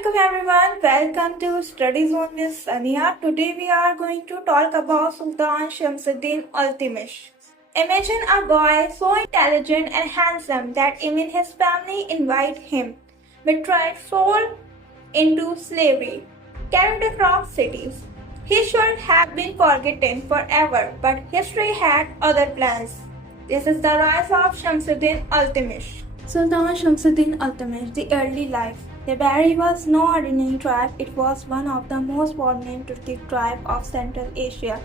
Assalamualaikum everyone, welcome to Study Zone with Sania. Today we are going to talk about Sultan Shamsuddin Iltutmish. Imagine a boy so intelligent and handsome that even his family invite him, betrayed, sold into slavery, carried across cities. He should have been forgotten forever, but history had other plans. This is the rise of Shamsuddin Iltutmish. Sultan Shamsuddin Iltutmish, the early life. The Bari was no ordinary tribe, it was one of the most prominent Turkic tribes of Central Asia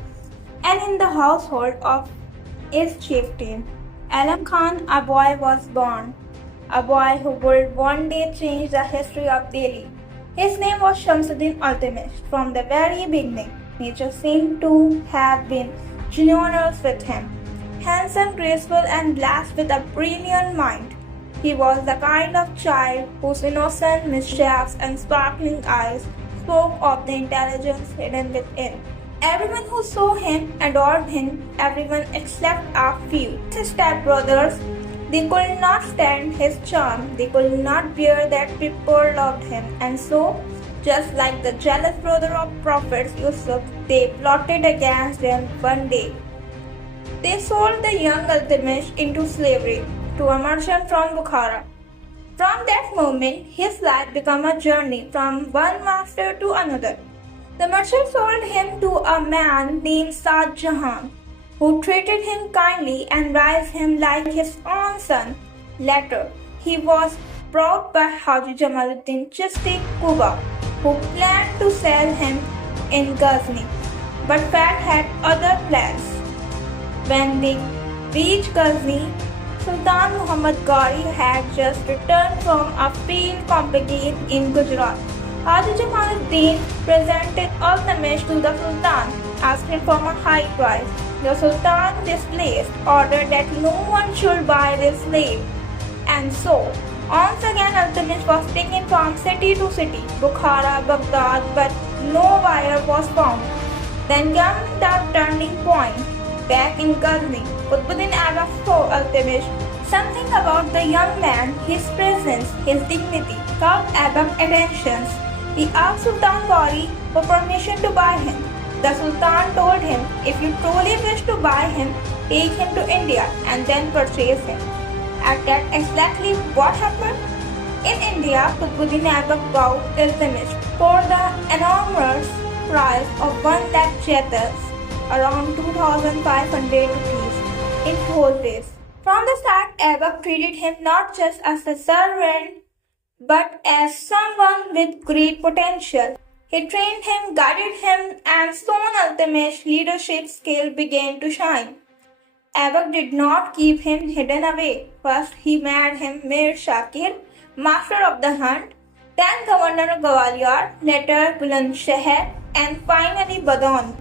and in the household of its chieftain. Alam Khan, a boy was born, a boy who would one day change the history of Delhi. His name was Shamsuddin Iltutmish. From the very beginning, nature seemed to have been generous with him. Handsome, graceful and blessed with a brilliant mind. He was the kind of child whose innocent mischiefs and sparkling eyes spoke of the intelligence hidden within. Everyone who saw him adored him, everyone except a few. His stepbrothers, they could not stand his charm, they could not bear that people loved him, and so, just like the jealous brother of Prophet Yusuf, they plotted against him one day. They sold the young Iltutmish into slavery to a merchant from Bukhara. From that moment, his life became a journey from one master to another. The merchant sold him to a man named Shah Jahan, who treated him kindly and raised him like his own son. Later, he was brought by Haji Jamaluddin Chishti Quba, who planned to sell him in Ghazni. But fate had other plans. When they reached Ghazni, Sultan Muhammad Ghori had just returned from a field campaign in Gujarat. Haji Jamaluddin presented Iltutmish to the Sultan, asking for a high price. The Sultan displeased, ordered that no one should buy this slave. And so, once again Iltutmish was taken from city to city, Bukhara, Baghdad, but no buyer was found. Then came the turning point. Back in Ghazni, Qutb Minar saw Iltutmish. Something about the young man, his presence, his dignity, caught Arab attentions. He asked Sultan Ghori for permission to buy him. The Sultan told him, if you truly wish to buy him, take him to India and then purchase him. And that's exactly what happened. In India, Qutb Minar bought Iltutmish for the enormous price of 1 lakh chetas, around 2,500 rupees in those days. From the start, Aibak treated him not just as a servant, but as someone with great potential. He trained him, guided him, and soon Iltutmish's leadership skill began to shine. Aibak did not keep him hidden away. First, he made him Mir Shakir, master of the hunt, then governor of Gwalior, later Bulandshahr, and finally Badon.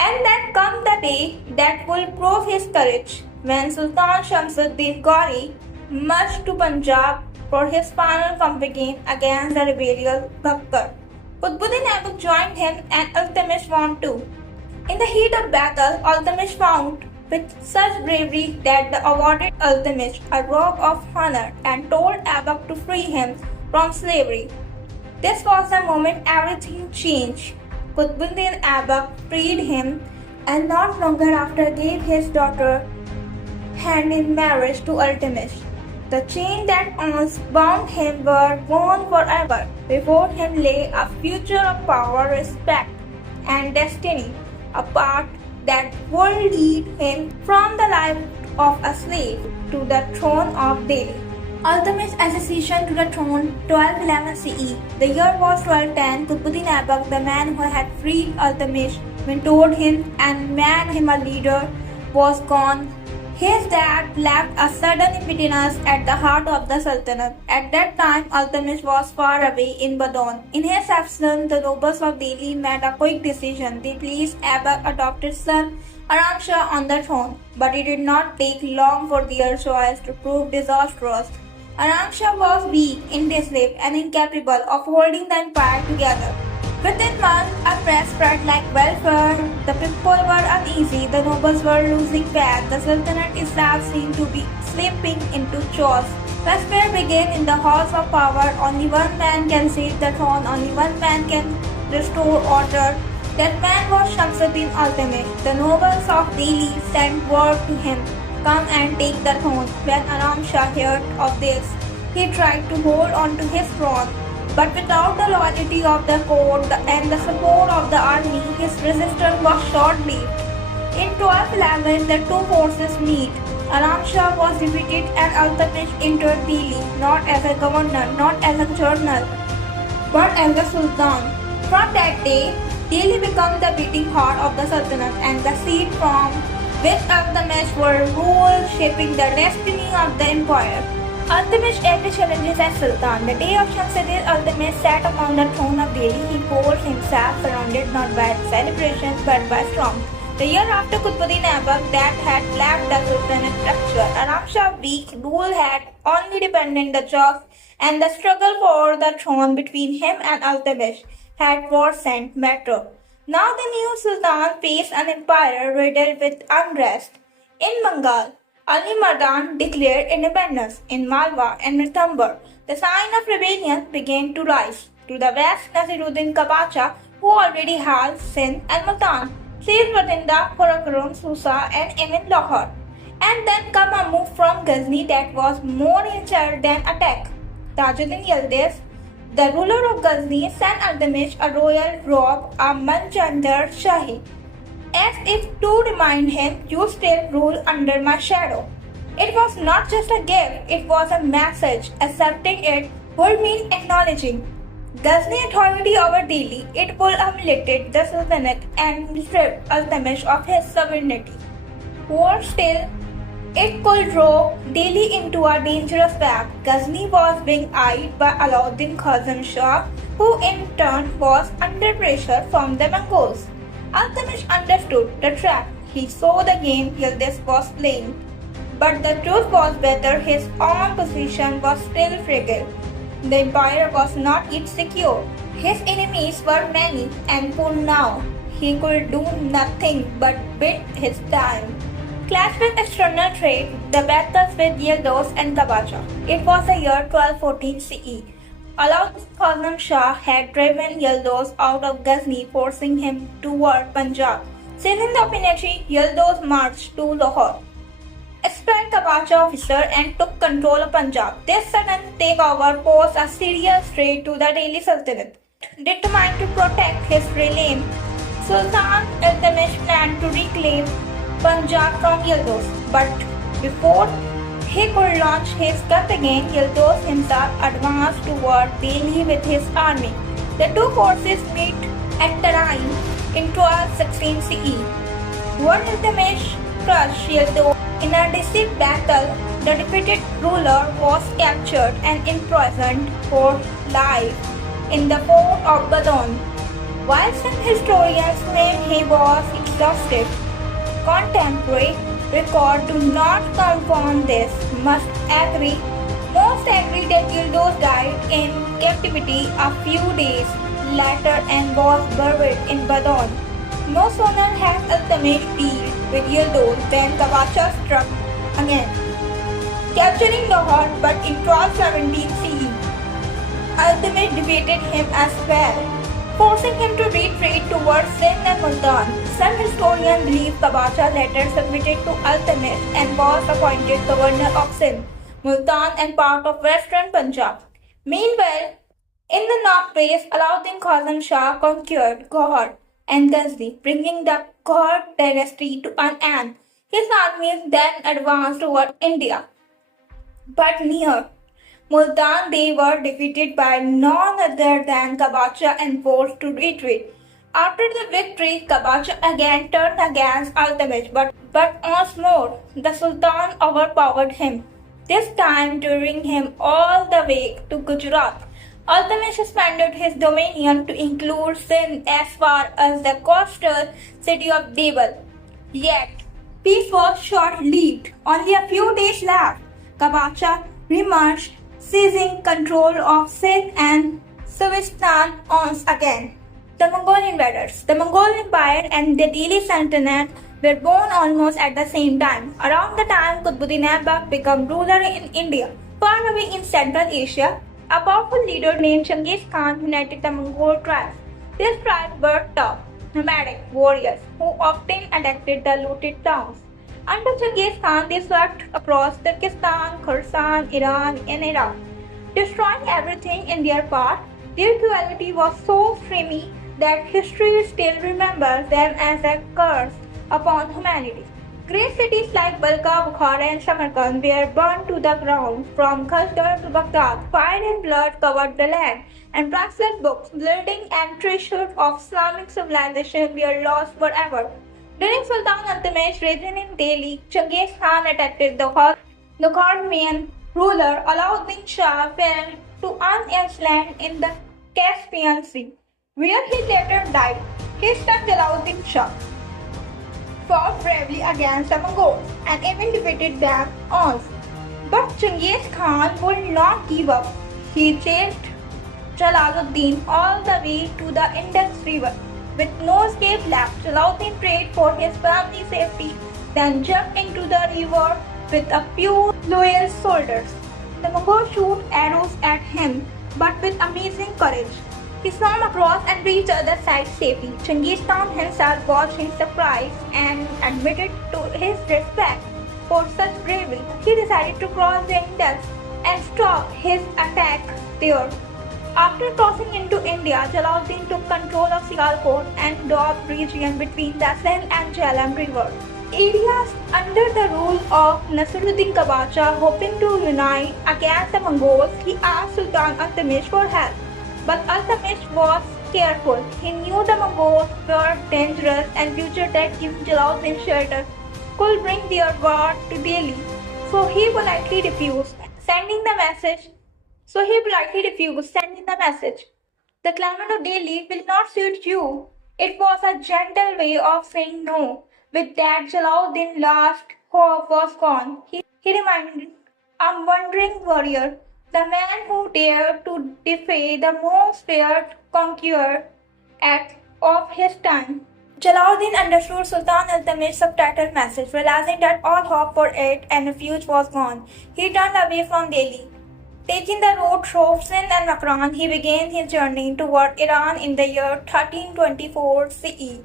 And then come the day that will prove his courage, when Sultan Shamsuddin Ghori marched to Punjab for his final campaign against the rebellious Bhakkar. Qutbuddin Aibak joined him and Iltutmish won too. In the heat of battle, Iltutmish fought with such bravery that they awarded Iltutmish a robe of honor and told Aibak to free him from slavery. This was the moment everything changed. Qutbuddin Aibak freed him and not longer after gave his daughter hand in marriage to Iltutmish. The chain that once bound him were gone forever. Before him lay a future of power, respect, and destiny, a path that would lead him from the life of a slave to the throne of Delhi. Iltutmish's accession to the throne 1211 CE. The year was 1210. Qutbuddin Aibak, the man who had freed Iltutmish, mentored him and made him a leader, was gone. His death left a sudden emptiness at the heart of the Sultanate. At that time, Iltutmish was far away in Badon. In his absence, the nobles of Delhi made a quick decision. They placed Aibak's adopted son Aram Shah on the throne, but it did not take long for their choice to prove disastrous. Aram Shah was weak, indecisive, and incapable of holding the empire together. Within months, unrest spread like wildfire. The people were uneasy, the nobles were losing faith, the Sultanate itself seemed to be slipping into chaos. Warfare began in the halls of power. Only one man can seize the throne. Only one man can restore order. That man was Shamsuddin Iltutmish. The nobles of Delhi sent word to him, "Come and take the throne." When Aram Shah heard of this, he tried to hold on to his throne, but without the loyalty of the court and the support of the army, his resistance was short-lived. In 1211, the two forces meet. Aram Shah was defeated and Iltutmish entered Delhi, not as a governor, not as a general, but as a sultan. From that day, Delhi became the beating heart of the Sultanate and the seat from which Iltutmish were ruled, shaping the destiny of the empire. Iltutmish every challenges as Sultan. The day of Shamsuddin Iltutmish sat upon the throne of Delhi, he found himself surrounded not by celebrations but by storms. The year after Qutb Minar that had left the Sultanate structure, Aram Shah's weak rule had only deepened the chaos, and the struggle for the throne between him and Iltutmish had worsened matter. Now the new Sultan faced an empire riddled with unrest. In Bengal, Ali Mardan declared independence. In Malwa and Ranthambore, the sign of rebellion began to rise. To the west, Nasiruddin Kabacha, who already had Sindh and Multan, seized Batinda, Karakoram, Susa, and even Lahore. And then came a move from Ghazni that was more injured than attack. Tajuddin Yildiz, the ruler of Ghazni, sent Iltutmish a royal robe, a Manjandar Shahi, as if to remind him, "You still rule under my shadow." It was not just a gift, it was a message. Accepting it would mean acknowledging Ghazni authority over Delhi. It would humiliate the Sultanate and strip Iltutmish of his sovereignty. Worse still, it could draw Delhi into a dangerous trap. Ghazni was being eyed by Alauddin Khazan Shah, who in turn was under pressure from the Mongols. Iltutmish understood the trap. He saw the game Yildiz was playing. But the truth was whether his own position was still fragile. The empire was not yet secure. His enemies were many, and for now, he could do nothing but bid his time. Clashed with external threats, the battles with Yildiz and Kabacha. It was the year 1214 CE. Alauddin Khazan Shah had driven Yildiz out of Ghazni, forcing him toward Punjab. Seizing the opportunity, Yildiz marched to Lahore, expelled Kabacha officer and took control of Punjab. This sudden takeover posed a serious threat to the Delhi Sultanate. Determined to protect his realm, Sultan Iltutmish planned to reclaim Punjab from Yildiz. But before he could launch his campaign, Yildiz himself advanced toward Delhi with his army. The two forces meet at Tarain in 1216 CE. When Iltutmish crushed Yildiz in a decisive battle, the defeated ruler was captured and imprisoned for life in the fort of Badon. While some historians claim he was exhausted, contemporary records do not confirm this. Most agree that Yildiz died in captivity a few days later and was buried in Badon. No sooner had Iltutmish dealt with Yildiz than Kabacha struck again, capturing Lahore, but in 1217 CE, Iltutmish defeated him as well, forcing him to retreat towards Sindh and Multan. Some historians believe Kabacha later submitted to Iltutmish and was appointed governor of Sindh, Multan, and part of western Punjab. Meanwhile, in the northwest, Alauddin Khazan Shah conquered Gwalior and Ghazni, bringing the Gwalior dynasty to an end. His armies then advanced toward India. But near Multan, they were defeated by none other than Kabacha and forced to retreat. After the victory, Kabacha again turned against Iltutmish, but once more the Sultan overpowered him, this time driving him all the way to Gujarat. Iltutmish expanded his dominion to include Sindh as far as the coastal city of Debal. Yet, peace was short-lived. Only a few days left. Kabacha reemerged, seizing control of Sindh and Sistan once again. The Mongol invaders. The Mongol Empire and the Delhi Sultanate were born almost at the same time. Around the time Qutb Minar became ruler in India, Far away in Central Asia, a powerful leader named Genghis Khan united the Mongol tribes. These tribes were tough, nomadic warriors who often attacked the looted towns. Under Genghis Khan, they swept across Turkestan, Khorasan, Iran, and Iraq, destroying everything in their path. Their cruelty was so extreme that history still remembers them as a curse upon humanity. Great cities like Balkha, Bukhara, and Samarkand were burned to the ground. From Kashgar to Baghdad, fire and blood covered the land, and priceless books, buildings, and treasures of Islamic civilization were lost forever. During Sultan Iltutmish's reign in Delhi, Genghis Khan attacked the Crimean ruler Alauddin Shah fell to unearthed land in the Caspian Sea, where he later died. His son Alauddin Shah fought bravely against the Mongols and even defeated them all. But Genghis Khan would not give up. He chased Jalaluddin all the way to the Indus River. With no escape left, Jalaluddin prayed for his family's safety, then jumped into the river with a few loyal soldiers. The Mongols shot arrows at him, but with amazing courage, he swam across and reached the other side safely. Genghis Khan himself watched in surprise and admitted to his respect for such bravery. He decided to cross the Indus and stop his attack there. After crossing into India, Jalaluddin took control of Sialkot and Doab region between the Sindh and Jhelum River, areas under the rule of Nasruddin Qabacha. Hoping to unite against the Mongols, he asked Sultan Iltutmish for help. But Iltutmish was careful. He knew the Mongols were dangerous and feared that giving Jalaluddin shelter could bring their war to Delhi. So he politely refused sending the message. The climate of Delhi will not suit you. It was a gentle way of saying no. With that, Jalaluddin's last hope was gone. He remained a wandering warrior, the man who dared to defy the most feared conqueror of his time. Jalaluddin understood Sultan Iltutmish's subtitled message. Realizing that all hope for aid and refuge was gone, he turned away from Delhi. Taking the road through Sindh and Makran, he began his journey toward Iran in the year 1324 CE.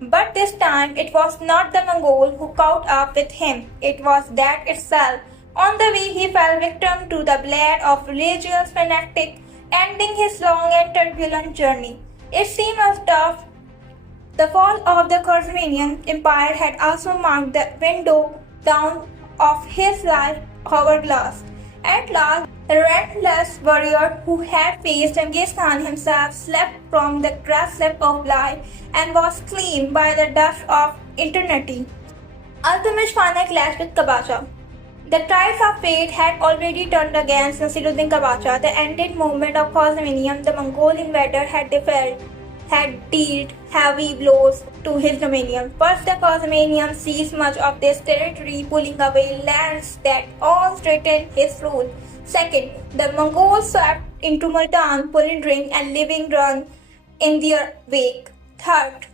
But this time it was not the Mongol who caught up with him, it was death itself. On the way, he fell victim to the blade of religious fanatic, ending his long and turbulent journey. It seemed as tough. The fall of the Khazarian Empire had also marked the window down of his life hourglass. At last, the relentless warrior who had faced Genghis Khan himself slept from the grasp of life and was claimed by the dust of eternity. Iltutmish finally clashed with Qabacha. The tides of fate had already turned against Nasruddin Qabacha. The ended movement of Khazarian, the Mongol invader, had dealt heavy blows to his dominion. First, the Khazarians seized much of this territory, pulling away lands that all threatened his rule. Second, the Mongols swept into Multan, plundering and leaving ruin in their wake. Third,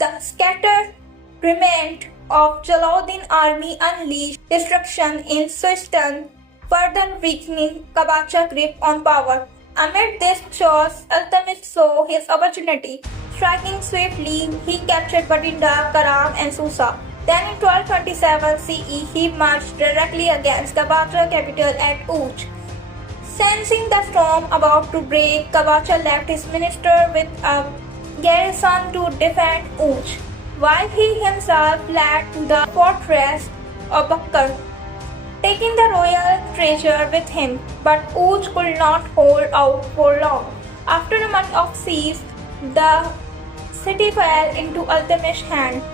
the scattered remnant of Jalaluddin's army unleashed destruction in Sistan, further weakening Qabacha's grip on power. Amid this chaos, Iltutmish saw his opportunity. Striking swiftly, he captured Bathinda, Karam, and Susa. Then in 1227 CE, he marched directly against Qabacha's capital at Uch. Sensing the storm about to break, Qabacha left his minister with a garrison to defend Uch, while he himself fled to the fortress of Bakkar, taking the royal treasure with him. But Uch could not hold out for long. After a month of siege, the city fell into Iltutmish's hands.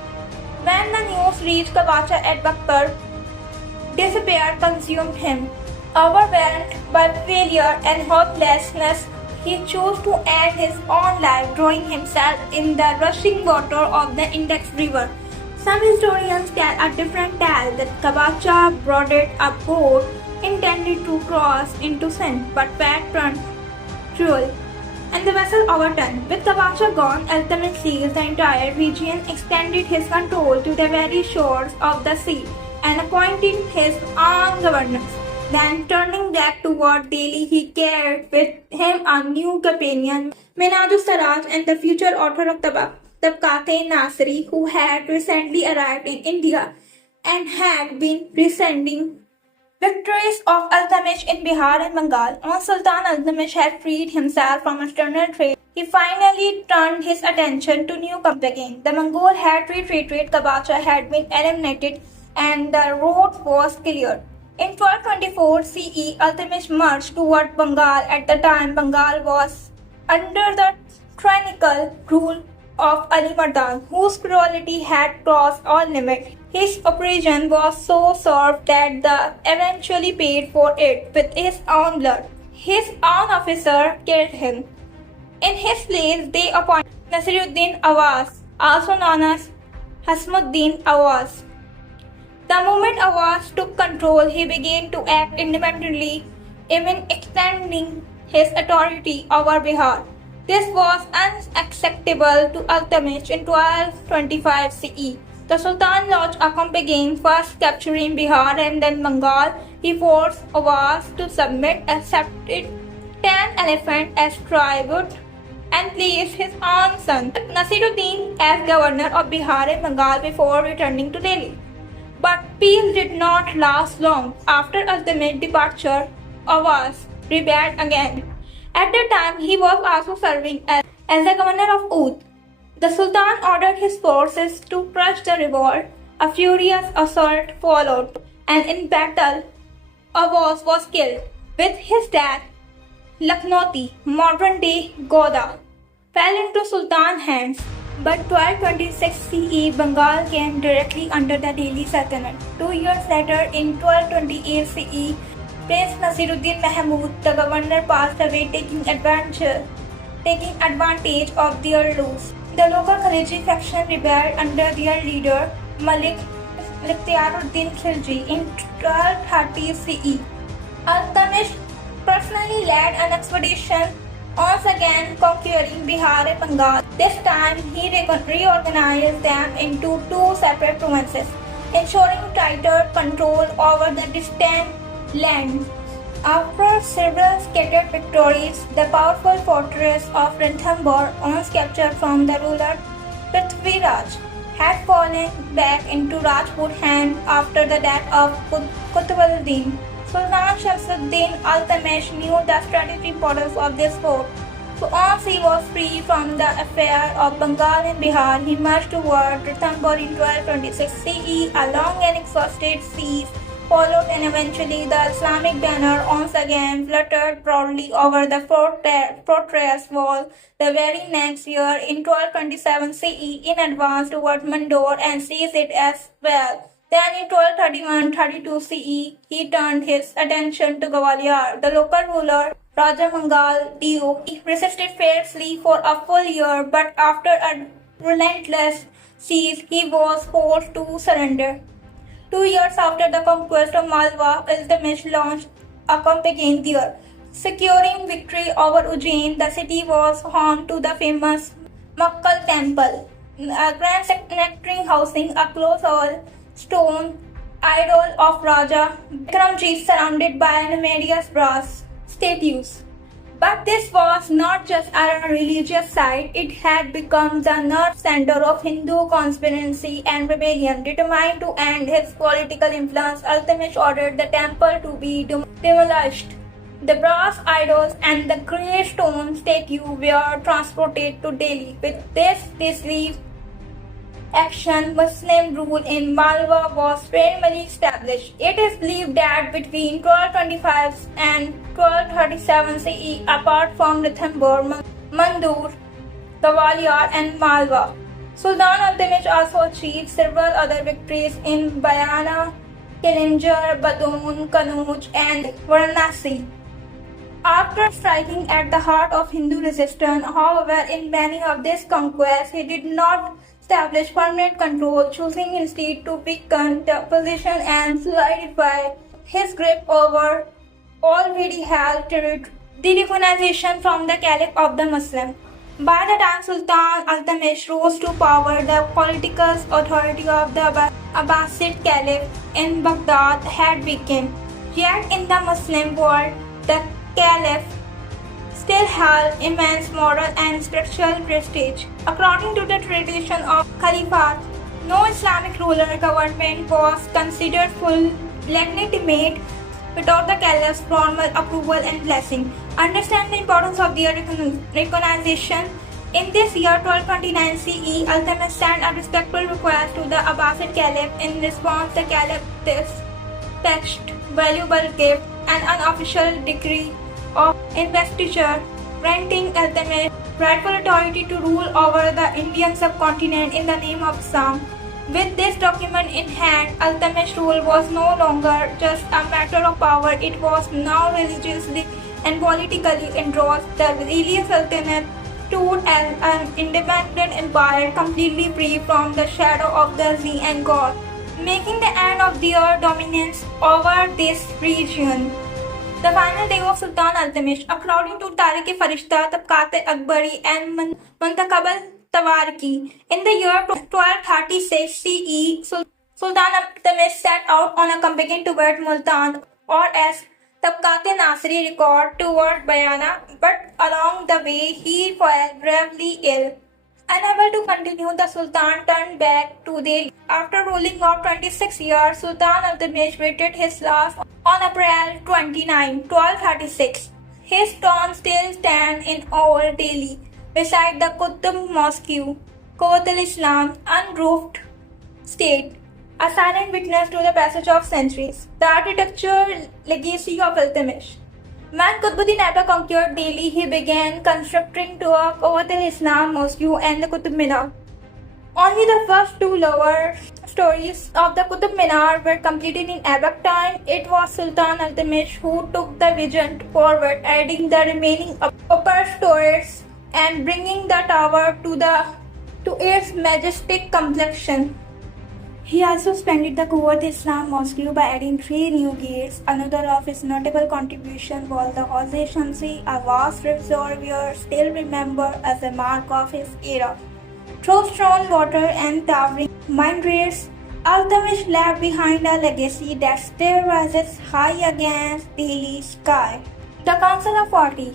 When the news reached Qabacha at Bakkar, despair consumed him. Overwhelmed by failure and hopelessness, he chose to end his own life, throwing himself in the rushing water of the Indus River. Some historians tell a different tale that Qabacha boarded a boat intended to cross into Sindh, but fate turned cruel, and the vessel overturned. With Qabacha gone, Iltutmish seized the entire region, extended his control to the very shores of the sea, and appointed his own governors. Then turning back toward Delhi, he carried with him a new companion, Minhaju Saraj, and the future author of Tabaqat Nasri, who had recently arrived in India and had been presenting victories of Iltutmish in Bihar and Bengal. Once Sultan Iltutmish had freed himself from external threat, he finally turned his attention to new again. The Mongol had retreated, Kabacha had been eliminated, and the road was cleared. In 1224 CE, Iltutmish marched toward Bengal. At the time, Bengal was under the tyrannical rule of Ali Mardan, whose cruelty had crossed all limits. His oppression was so severe that they eventually paid for it with his own blood. His own officer killed him. In his place, they appointed Nasiruddin Awaz, also known as Hasmuddin Awaz. The moment Awaz took control, he began to act independently, even extending his authority over Bihar. This was unacceptable to Iltutmish in 1225 CE. The Sultan launched a campaign, first capturing Bihar and then Bengal. He forced Awaz to submit, accepted 10 elephants as tribute, and placed his own son Nasiruddin as governor of Bihar and Bengal before returning to Delhi. But peace did not last long. After Iltutmish's departure, Awaz rebelled again. At the time, he was also serving as the governor of Oudh. The Sultan ordered his forces to crush the revolt. A furious assault followed, and in battle, Awaz was killed. With his death, Lakhnauti, modern-day Godha, fell into Sultan's hands. But 1226 CE, Bengal came directly under the Delhi Sultanate. 2 years later, in 1228 CE, Prince Nasiruddin Mahmud, the governor, passed away, taking advantage of their loss. The local Khaliji faction rebelled under their leader, Malik Ikhtiaruddin Khilji, in 1230 CE. Iltutmish personally led an expedition, once again conquering Bihar and Bengal. This time, he reorganized them into two separate provinces, ensuring tighter control over the distant lands. After several scattered victories, the powerful fortress of Ranthambore, once captured from the ruler Prithviraj, had fallen back into Rajput hands after the death of Qutb Sultan Shamsuddin Iltutmish knew the strategic importance of this fort. So once he was free from the affair of Bengal and Bihar, he marched toward Ranthambore in 1226 CE. A long and exhausted siege followed, and eventually the Islamic banner once again fluttered proudly over the fortress wall. The very next year, in 1227 CE, in advance toward Mandor and seized it as well. Then in 1231-32 CE, he turned his attention to Gwalior. The local ruler, Raja Mangal Dio, resisted fiercely for a full year, but after a relentless siege, he was forced to surrender. 2 years after the conquest of Malwa, Iltutmish launched a campaign there. Securing victory over Ujjain, the city was home to the famous Makkal temple, a grand sanctuary housing a colossal stone idol of Raja Bikramjit surrounded by numerous brass statues. But this was not just a religious site, it had become the nerve center of Hindu conspiracy and rebellion. Determined to end his political influence, Iltutmish ordered the temple to be demolished. The brass idols and the grey stone statue were transported to Delhi. With this decisive action, Muslim rule in Malwa was firmly established. It is believed that between 1225 and 1237 CE, apart from Ranthambore, Mandur, Gwalior and Malwa, Sultan Iltutmish also achieved several other victories in Bayana, Kalinjar, Badun, Kannauj and Varanasi. After striking at the heart of Hindu resistance, however, in many of these conquests, he did not establish permanent control, choosing instead to weaken the position and solidify his grip over already held territory. The recognition from the Caliph of the Muslims. By the time Sultan Iltutmish rose to power, the political authority of the Abbasid Caliph in Baghdad had weakened. Yet in the Muslim world, the Caliph still held immense moral and spiritual prestige. According to the tradition of Caliphate, no Islamic ruler government was considered full legitimate without the Caliph's formal approval and blessing. Understand the importance of their recognition. In this year 1229 CE, Iltutmish sent a respectful request to the Abbasid Caliph. In response, the Caliph dispatched valuable gift and unofficial decree of investiture, granting Iltutmish rightful authority to rule over the Indian subcontinent in the name of Islam. With this document in hand, Iltutmish's rule was no longer just a matter of power, it was now religiously and politically endorsed. The Delhi Sultanate stood as an independent empire completely free from the shadow of the Zi and God, making the end of their dominance over this region. The final day of Sultan Iltutmish, according to Tarikh-e-Farishta, Tabqat-e-Akbari and Muntakab al-Tawariki. In the year 1236 CE, Sultan Iltutmish set out on a campaign toward Multan, or as Tabqat-e-Nasri record, toward Bayana, but along the way he fell gravely ill. Unable to continue, the Sultan turned back to Delhi. After ruling for 26 years, Sultan Iltutmish waited his last on April 29, 1236. His tomb still stands in Old Delhi, beside the Qutb Mosque, Qutb Islam, unroofed state, a silent witness to the passage of centuries. The architecture legacy of Iltutmish. When Qutbuddin Aiba conquered Delhi, he began constructing the Qutb Islam Mosque and the Qutb Minar. Only the first two lower stories of the Qutb Minar were completed in Aibak time. It was Sultan Iltutmish who took the vision forward, adding the remaining upper stories and bringing the tower to its majestic complexion. He also expanded the Qutb Islam Mosque by adding 3 new gates. Another of his notable contribution was the Hawz-e Shamsi, a vast reservoir still remembered as a mark of his era. Through strong water and towering minarets, Iltutmish left behind a legacy that still rises high against Delhi sky. The Council of 40.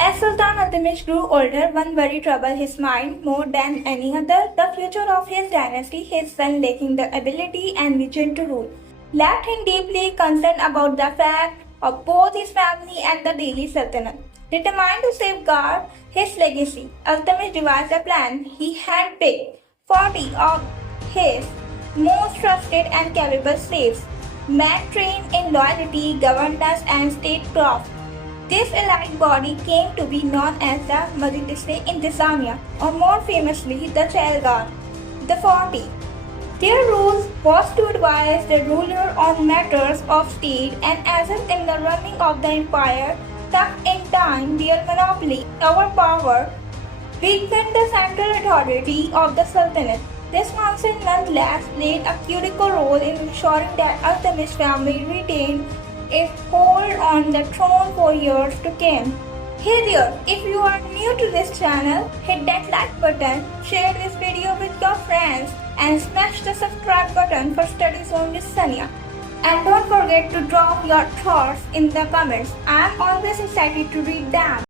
As Sultan Iltutmish grew older, one worry troubled his mind more than any other: the future of his dynasty, his son lacking the ability and vision to rule, left him deeply concerned about the fate of both his family and the Delhi Sultanate. Determined to safeguard his legacy, Iltutmish devised a plan. He handpicked 40 of his most trusted and capable slaves, men trained in loyalty, governance, and statecraft. This elite body came to be known as the Majlis-e-Intizamiya, or more famously the Chail Guard. The 40. Their role was to advise the ruler on matters of state and assist in the running of the empire. Tuck in time, their monopoly over power weakened the central authority of the Sultanate. This council nonetheless played a critical role in ensuring that Iltutmish's family retained its hold on the throne for years to come. Hey there, if you are new to this channel, hit that like button, share this video with your friends, and smash the subscribe button for studies on with Sania. And don't forget to drop your thoughts in the comments. I am always excited to read them.